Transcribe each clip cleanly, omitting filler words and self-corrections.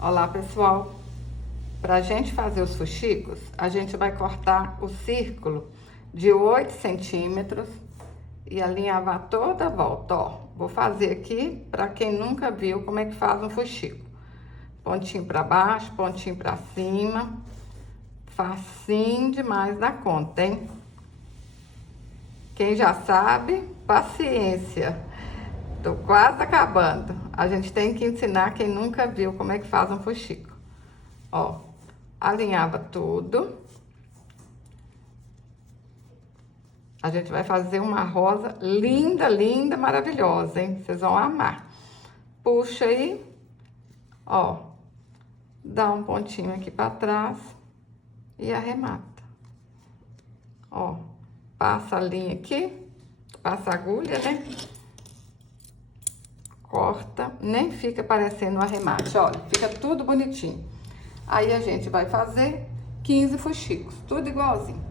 Olá, pessoal! Para a gente fazer os fuxicos, a gente vai cortar o círculo de 8 centímetros e alinhavar toda a volta, ó. Vou fazer aqui para quem nunca viu como é que faz um fuxico. Pontinho para baixo, pontinho para cima. Facinho demais da conta, hein? Quem já sabe, paciência. Tô quase acabando. A gente tem que ensinar quem nunca viu como é que faz um fuxico. Ó, alinhava tudo. A gente vai fazer uma rosa linda, linda, maravilhosa, hein? Vocês vão amar. Puxa aí, ó, dá um pontinho aqui pra trás e arremata. Ó, passa a linha aqui, passa a agulha, né? Corta, nem fica parecendo um arremate, olha, fica tudo bonitinho. Aí a gente vai fazer 15 fuxicos, tudo igualzinho.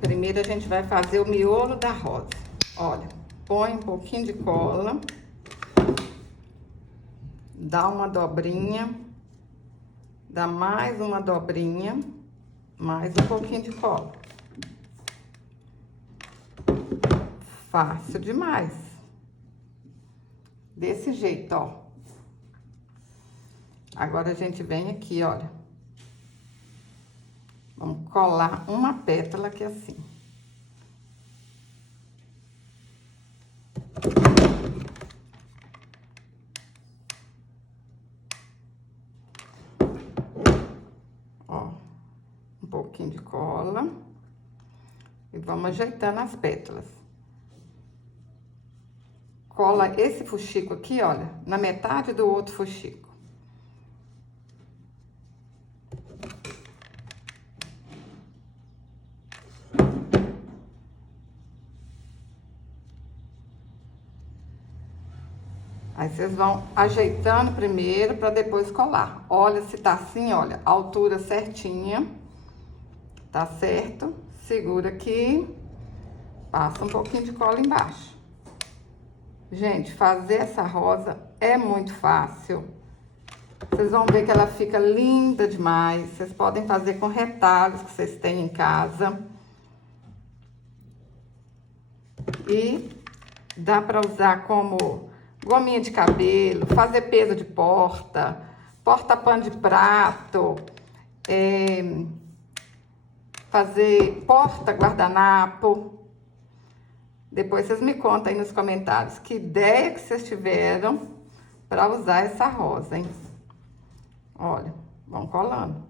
Primeiro a gente vai fazer o miolo da rosa. Olha, põe um pouquinho de cola, dá uma dobrinha, dá mais uma dobrinha, mais um pouquinho de cola. Fácil demais. Desse jeito, ó. Agora a gente vem aqui, olha. Vamos colar uma pétala aqui assim. Ó, um pouquinho de cola. E vamos ajeitando as pétalas. Cola esse fuxico aqui, olha, na metade do outro fuxico. Aí vocês vão ajeitando primeiro para depois colar. Olha se tá assim, olha, a altura certinha. Tá certo? Segura aqui. Passa um pouquinho de cola embaixo. Gente, fazer essa rosa é muito fácil. Vocês vão ver que ela fica linda demais. Vocês podem fazer com retalhos que vocês têm em casa. E dá para usar como gominha de cabelo, fazer peso de porta, porta-pano de prato, fazer porta-guardanapo. Depois vocês me contam aí nos comentários que ideia que vocês tiveram para usar essa rosa, hein? Olha, vão colando.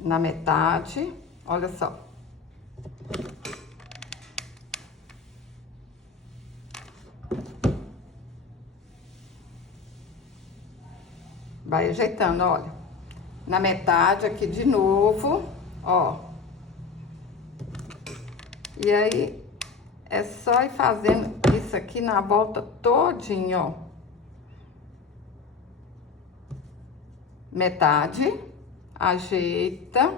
Na metade, olha só. Vai ajeitando, olha. Na metade aqui de novo, ó. E aí, é só ir fazendo isso aqui na volta todinho, ó. Metade, ajeita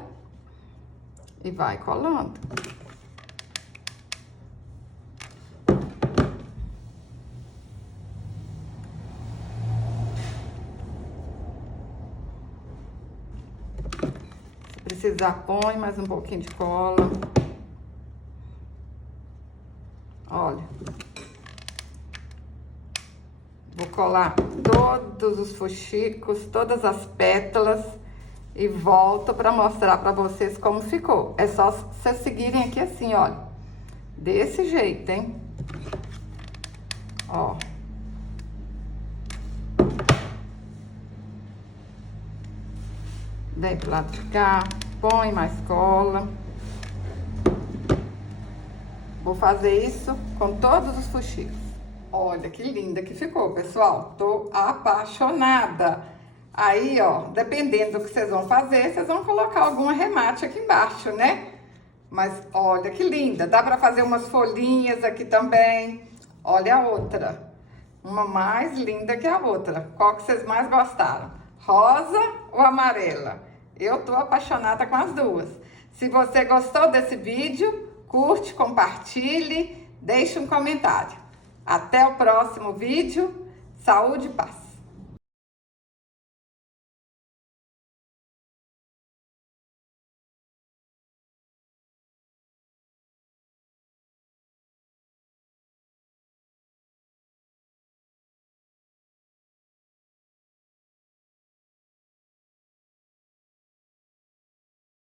e vai colando. Se precisar, põe mais um pouquinho de cola. Olha. Vou colar todos os fuxicos, todas as pétalas e volto para mostrar para vocês como ficou. É só vocês seguirem aqui assim, olha. Desse jeito, hein? Ó. Vem pro lado de cá, põe mais cola. Vou fazer isso com todos os fuxicos. Olha que linda que ficou, pessoal. Tô apaixonada. Aí, ó, dependendo do que vocês vão fazer, vocês vão colocar algum arremate aqui embaixo, né? Mas olha que linda. Dá pra fazer umas folhinhas aqui também. Olha a outra. uma mais linda que a outra. Qual que vocês mais gostaram? Rosa ou amarela? Eu tô apaixonada com as duas. Se você gostou desse vídeo, curte, compartilhe, deixe um comentário. Até o próximo vídeo. Saúde e paz.